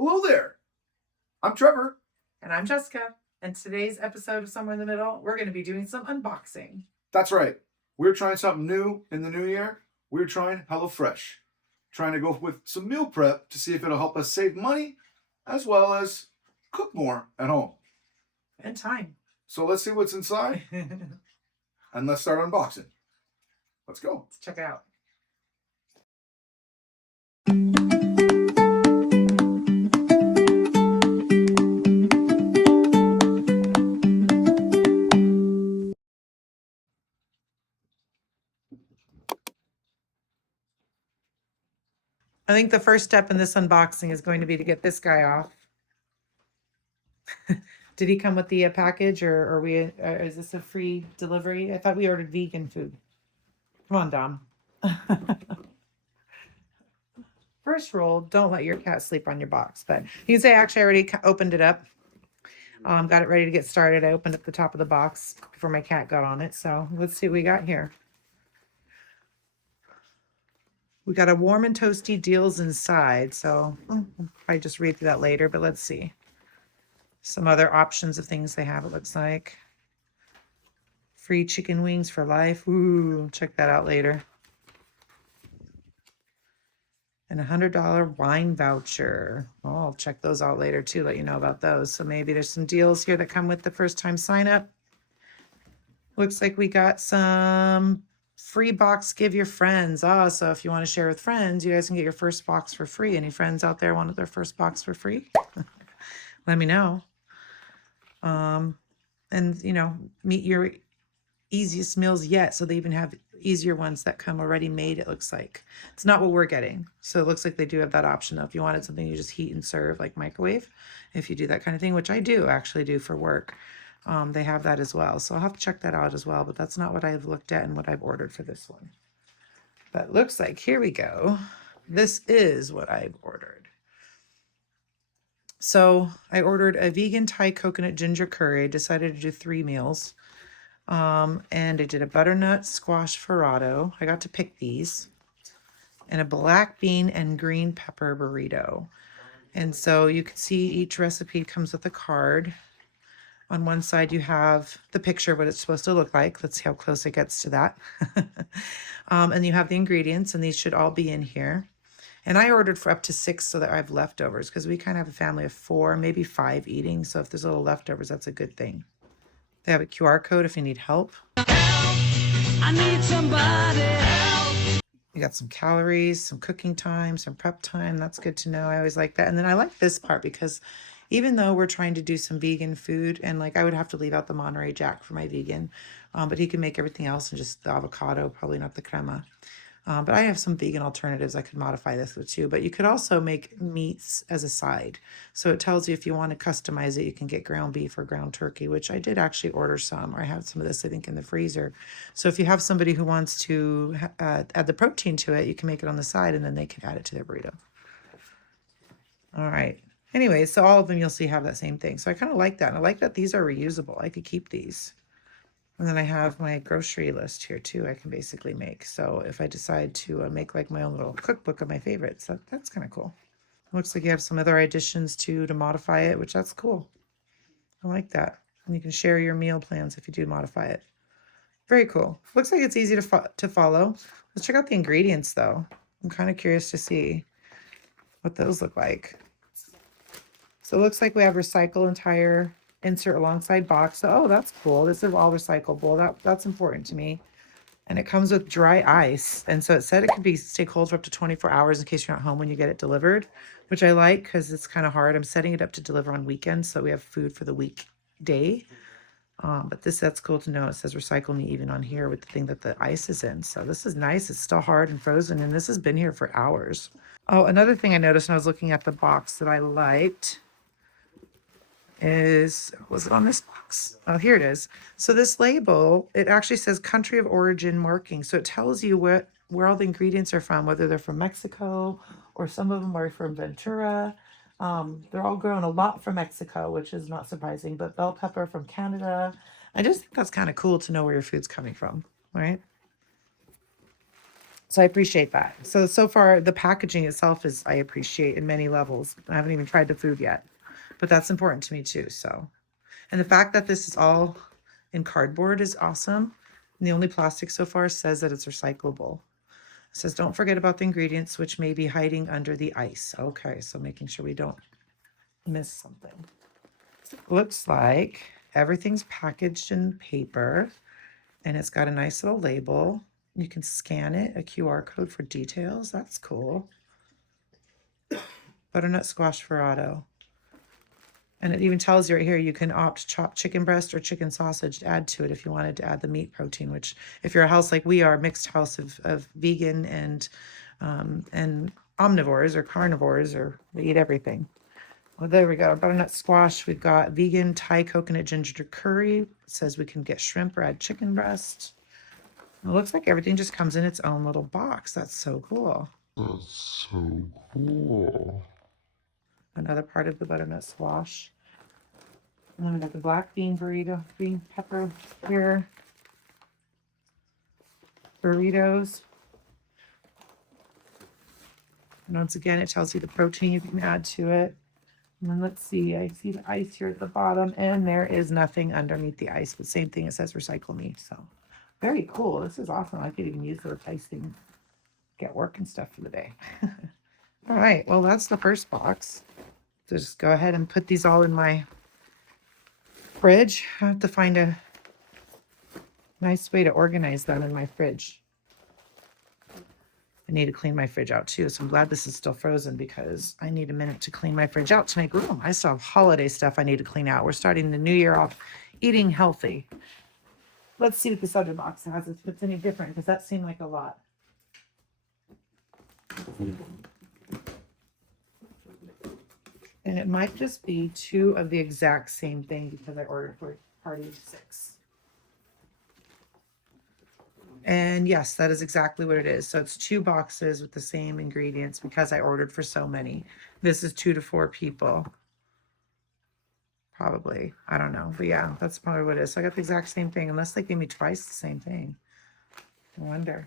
Hello there. I'm Trevor. And I'm Jessica. And today's episode of Somewhere in the Middle, we're going to be doing some unboxing. That's right. We're trying something new in the new year. We're trying HelloFresh. Trying to go with some meal prep to see if it'll help us save money as well as cook more at home. And time. So let's see what's inside and let's start unboxing. Let's go. Let's check it out. I think the first step in this unboxing is going to be to get this guy off. Did he come with the package, or is this a free delivery? I thought we ordered vegan food. Come on, Dom. First rule, don't let your cat sleep on your box. But you can say, actually, I already opened it up. Got it ready to get started. I opened up the top of the box before my cat got on it. So let's see what we got here. We got a warm and toasty deals inside. So I just read through that later, but let's see. Some other options of things they have, it looks like. Free chicken wings for life. Ooh, check that out later. And $100 wine voucher. Oh, I'll check those out later too, let you know about those. So maybe there's some deals here that come with the first time sign up. Looks like we got some free box, give your friends. Oh, so if you want to share with friends, you guys can get your first box for free. Any friends out there wanted their first box for free? Let me know. And you know, meet your easiest meals yet. So they even have easier ones that come already made, it looks like. It's not what we're getting. So it looks like they do have that option. If you wanted something you just heat and serve, like microwave, if you do that kind of thing, which I do actually do for work, they have that as well. So I'll have to check that out as well, but that's not what I've looked at and what I've ordered for this one. But looks like, here we go. This is what I've ordered. So I ordered a vegan Thai coconut ginger curry. I decided to do 3 meals. And I did a butternut squash farado. I got to pick these. And a black bean and green pepper burrito. And so you can see each recipe comes with a card. On one side you have the picture of what it's supposed to look like. Let's see how close it gets to that. And you have the ingredients, and these should all be in here. And I ordered for up to 6 so that I have leftovers, because we kind of have a family of 4, maybe 5 eating. So if there's a little leftovers, that's a good thing. They have a QR code if you need help. I need somebody help. You got some calories, some cooking time, some prep time. That's good to know. I always like that. And then I like this part because even though we're trying to do some vegan food, and like I would have to leave out the Monterey Jack for my vegan, but he can make everything else and just the avocado, probably not the crema. But I have some vegan alternatives I could modify this with too. But you could also make meats as a side. So it tells you if you want to customize it, you can get ground beef or ground turkey, which I did actually order some, or I have some of this, I think, in the freezer. So if you have somebody who wants to add the protein to it, you can make it on the side and then they can add it to their burrito. All right. Anyway, so all of them you'll see have that same thing. So I kind of like that. And I like that these are reusable. I could keep these. And then I have my grocery list here too, I can basically make. So if I decide to make like my own little cookbook of my favorites, that's kind of cool. Looks like you have some other additions too to modify it, which that's cool. I like that. And you can share your meal plans if you do modify it. Very cool. Looks like it's easy to follow. Let's check out the ingredients though. I'm kind of curious to see what those look like. So it looks like we have recycle entire insert alongside box. So, oh, that's cool. This is all recyclable. That's important to me. And it comes with dry ice. And so it said it could stay cold for up to 24 hours in case you're not home when you get it delivered, which I like because it's kind of hard. I'm setting it up to deliver on weekends, so we have food for the weekday. But that's cool to know. It says recycle me even on here with the thing that the ice is in. So this is nice. It's still hard and frozen, and this has been here for hours. Oh, another thing I noticed when I was looking at the box that I liked was it on this box? Oh, here it is. So this label, it actually says country of origin marking. So it tells you where all the ingredients are from, whether they're from Mexico or some of them are from Ventura. They're all grown a lot from Mexico, which is not surprising, but bell pepper from Canada. I just think that's kind of cool to know where your food's coming from, right? So I appreciate that. So far the packaging itself is, I appreciate in many levels. I haven't even tried the food yet, but that's important to me too. So, and the fact that this is all in cardboard is awesome. And the only plastic so far says that it's recyclable. It says, don't forget about the ingredients, which may be hiding under the ice. Okay, so making sure we don't miss something. Looks like everything's packaged in paper and it's got a nice little label. You can scan it, a QR code for details. That's cool. Butternut squash ferrado. And it even tells you right here, you can opt chopped chicken breast or chicken sausage to add to it if you wanted to add the meat protein, which if you're a house like we are, a mixed house of vegan and omnivores or carnivores, or we eat everything. Well, there we go. Butternut squash. We've got vegan Thai coconut ginger curry. It says we can get shrimp or add chicken breast. It looks like everything just comes in its own little box. That's so cool. That's so cool. Another part of the butternut squash. And then we got the black bean burrito, green pepper here. Burritos. And once again, it tells you the protein you can add to it. And then let's see, I see the ice here at the bottom, and there is nothing underneath the ice, but same thing, it says recycle me. So very cool. This is awesome. I could even use the ice thing, get work and stuff for the day. All right, well, that's the first box. Just go ahead and put these all in my fridge. I have to find a nice way to organize them in my fridge. I need to clean my fridge out too. So I'm glad this is still frozen because I need a minute to clean my fridge out to make room. I still have holiday stuff I need to clean out. We're starting the new year off eating healthy. Let's see what this other box has, if it's any different, because that seemed like a lot. And it might just be two of the exact same thing because I ordered for party of 6. And yes, that is exactly what it is. So it's 2 boxes with the same ingredients because I ordered for so many. This is 2 to 4 people. Probably. I don't know. But yeah, that's probably what it is. So I got the exact same thing, unless they gave me twice the same thing. I wonder.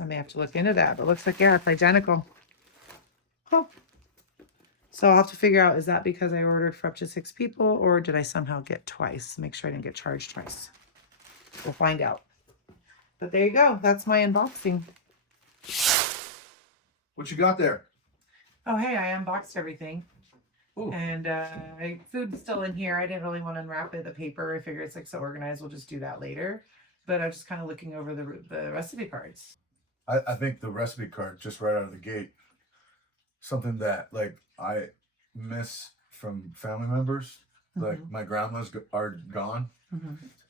I may have to look into that. But it looks like, yeah, it's identical. Huh. So I'll have to figure out, is that because I ordered for up to 6 people, or did I somehow get twice? Make sure I didn't get charged twice. We'll find out. But there you go. That's my unboxing. What you got there? Oh, hey, I unboxed everything. Ooh. And food's still in here. I didn't really want to unwrap it, the paper. I figured it's like so organized. We'll just do that later. But I'm just kind of looking over the recipe cards. I think the recipe card, just right out of the gate, something that like I miss from family members. Like my grandmas are gone,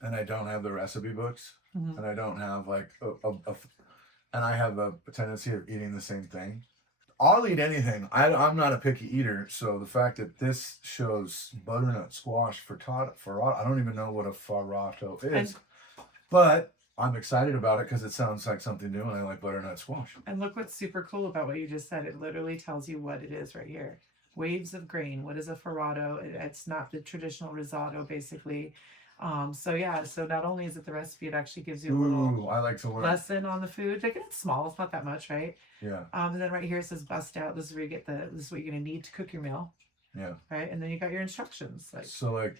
and I don't have the recipe books, and I don't have like and I have a tendency of eating the same thing. I'll eat anything. I'm not a picky eater, so the fact that this shows butternut squash ferrata, I don't even know what a ferrata is, but I'm excited about it because it sounds like something new, and I like butternut squash. And look what's super cool about what you just said. It literally tells you what it is right here. Waves of grain. What is a ferrata? It's not the traditional risotto, basically. So yeah, so not only is it the recipe, it actually gives you a little I like to learn. lesson on the food. Like, it's small, it's not that much, right? Yeah. And then right here it says bust out. This is where you get this is what you're gonna need to cook your meal. Yeah. Right? And then you got your instructions. Like, so like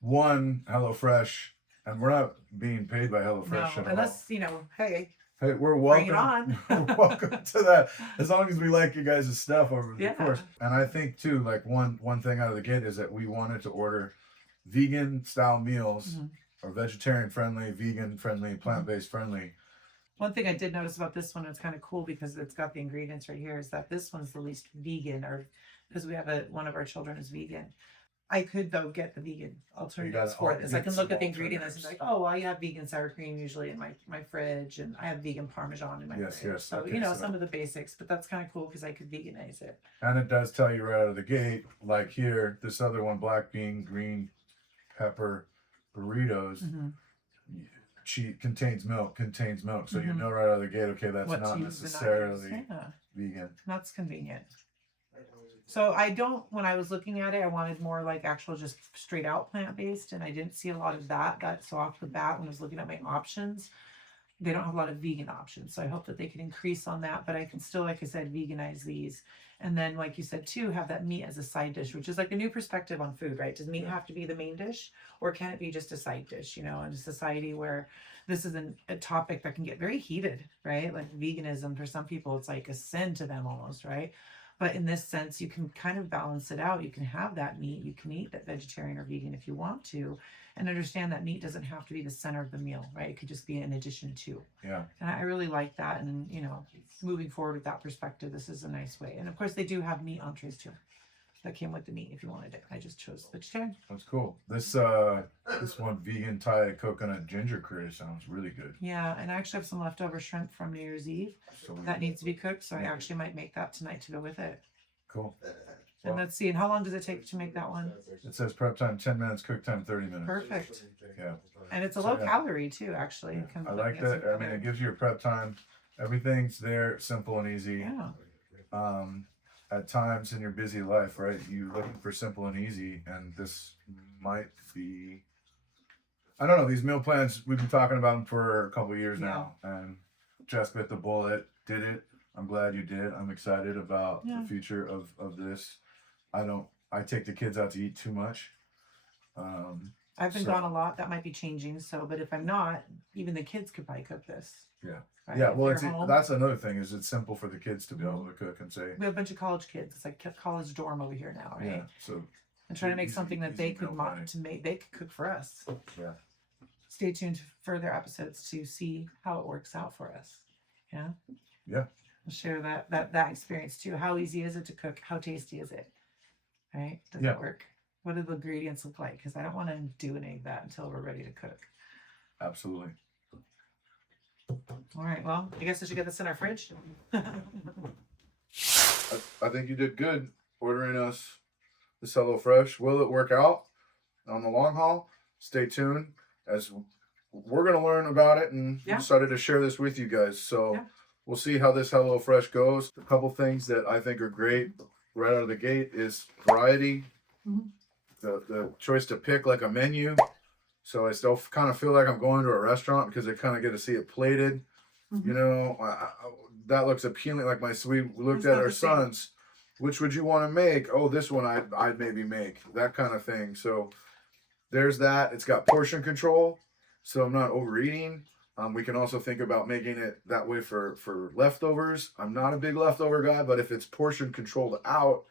one, HelloFresh, and we're not being paid by HelloFresh no, at unless, all. Hey, Hey, we're bring welcome. it on. We're welcome to that. As long as we like you guys' stuff over the Yeah. course. And I think too, like one thing out of the gate is that we wanted to order vegan style meals, or vegetarian friendly, vegan friendly, plant-based friendly. One thing I did notice about this one, it's kind of cool because it's got the ingredients right here, is that this one's the least vegan, or because we have one of our children is vegan. I could though get the vegan alternatives for this. I can look at the ingredients and be like, oh, well, I have vegan sour cream usually in my fridge, and I have vegan Parmesan in my fridge. Yes. So Okay, some of the basics, but that's kind of cool because I could veganize it. And it does tell you right out of the gate, like here, this other one, black bean, green pepper burritos. Contains milk. So you know right out of the gate, okay, that's What not to use and not necessarily use. Yeah. vegan. That's convenient. So when I was looking at it, I wanted more like actual just straight out plant-based, and I didn't see a lot of that. So off the bat, when I was looking at my options, they don't have a lot of vegan options. So I hope that they can increase on that, but I can still, like I said, veganize these. And then, like you said too, have that meat as a side dish, which is like a new perspective on food, right? Does meat have to be the main dish, or can it be just a side dish? You know, in a society where this is a topic that can get very heated, right? Like veganism, for some people, it's like a sin to them almost, right? But in this sense, you can kind of balance it out. You can have that meat. You can eat that vegetarian or vegan if you want to, and understand that meat doesn't have to be the center of the meal, right? It could just be an addition to. Yeah. And I really like that. And, you know, moving forward with that perspective, this is a nice way. And of course, they do have meat entrees too. That came with the meat if you wanted it. I just chose vegetarian. That's cool. This one vegan Thai coconut ginger curry sounds really good. Yeah, and I actually have some leftover shrimp from New Year's Eve So that needs to be cooked. So I actually might make that tonight to go with it. cool. And let's see. And how long does it take to make that one? It says prep time 10 minutes, cook time 30 minutes. Perfect. Yeah. And it's a So, low yeah. calorie too, actually. I like that. I mean, it gives you your prep time. Everything's there, simple and easy. Yeah. At times in your busy life, right? You're looking for simple and easy, and this might be. I don't know. These meal plans, we've been talking about them for a couple of years now, and Jess bit the bullet, did it. I'm glad you did. I'm excited about the future of this. I take the kids out to eat too much. I've been gone a lot. That might be changing. So, but if I'm not, even the kids could probably cook this. Yeah. Right? Yeah, If well, they're home. that's another thing. Is it's simple for the kids to be able to cook and say, We have a bunch of college kids. It's like a college dorm over here now, right? yeah. So And trying to make easy- something that easy they could meal planning. they could cook for us. yeah, Stay tuned for further episodes to see how it works out for us. Yeah. Yeah. We'll share that experience too. How easy is it to cook? How tasty is it? Right? Does Yeah. it work? What do the ingredients look like? Because I don't want to do any of that until we're ready to cook. absolutely. All right. Well, I guess I should get this in our fridge. I think you did good ordering us this HelloFresh. Will it work out on the long haul? Stay tuned, as we're going to learn about it, and Yeah. decided to share this with you guys. So Yeah. we'll see how this HelloFresh goes. A couple things that I think are great right out of the gate is variety. Mhm. The choice to pick like a menu. So I still kind of feel like I'm going to a restaurant because I kind of get to see it plated. You know, that looks appealing. Like we looked It's at not our the same. sons. Which would you want to make? Oh, this one I'd maybe make. That kind of thing. So there's that. It's got portion control, so I'm not overeating. We can also think about making it that way for leftovers. I'm not a big leftover guy, but if it's portion controlled out,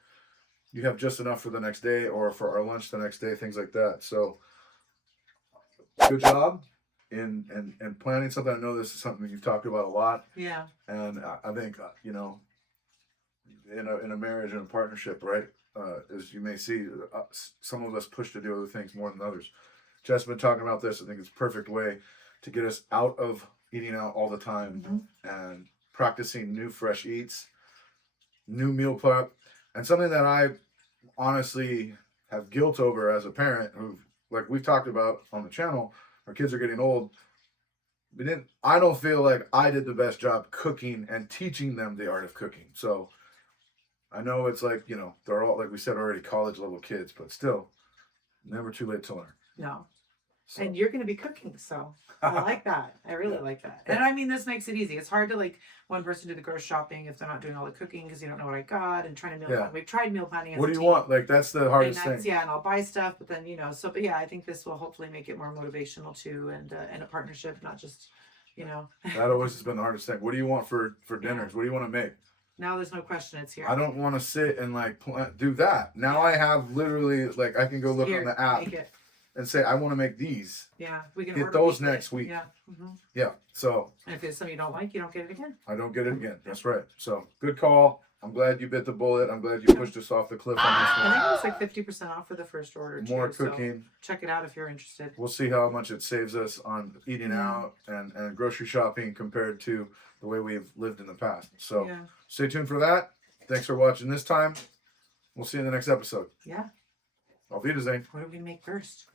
you have just enough for the next day or for our lunch the next day, things like that. So good job in planning something. I know this is something you've talked about a lot, Yeah. and I think you know, in a marriage and a partnership, right? As you may see, some of us push to do other things more than others. Jess has been talking about this. I think it's a perfect way to get us out of eating out all the time and practicing new fresh eats, new meal prep, and something that I honestly have guilt over as a parent who, like we've talked about on the channel, our kids are getting old. I don't feel like I did the best job cooking and teaching them the art of cooking. So I know it's like, you know, they're all, like we said already, college level kids, but still never too late to learn. No. So, And you're going to be cooking, so I like that. I really like that. And I mean, this makes it easy. It's hard to like one person do the grocery shopping if they're not doing all the cooking because you don't know what I got, and trying to meal plan. We've tried meal planning. As what a do you team. want? Like, that's the hardest thing. Yeah, and I'll buy stuff, but then but yeah, I think this will hopefully make it more motivational too, and a partnership, not just, That always has been the hardest thing. What do you want for dinners? What do you want to make? Now there's no question, it's here. I don't want to sit and like do that. Now I have literally like I can go look Here, on the app make it. and say I want to make these. Yeah, we can Get order those weekly. next week. Yeah. Yeah. So And if it's something you don't like, you don't get it again. I don't get it again. That's right. So good call. I'm glad you bit the bullet. I'm glad you pushed us off the cliff on I think it was this like 50% off for the first order. one. More too, so cooking. check it out if you're interested. We'll see how much it saves us on eating out and grocery shopping compared to the way we've lived in the past. So Yeah. stay tuned for that. Thanks for watching this time. We'll see you in the next episode. Yeah. Auf Wiedersehen. What are we gonna make first?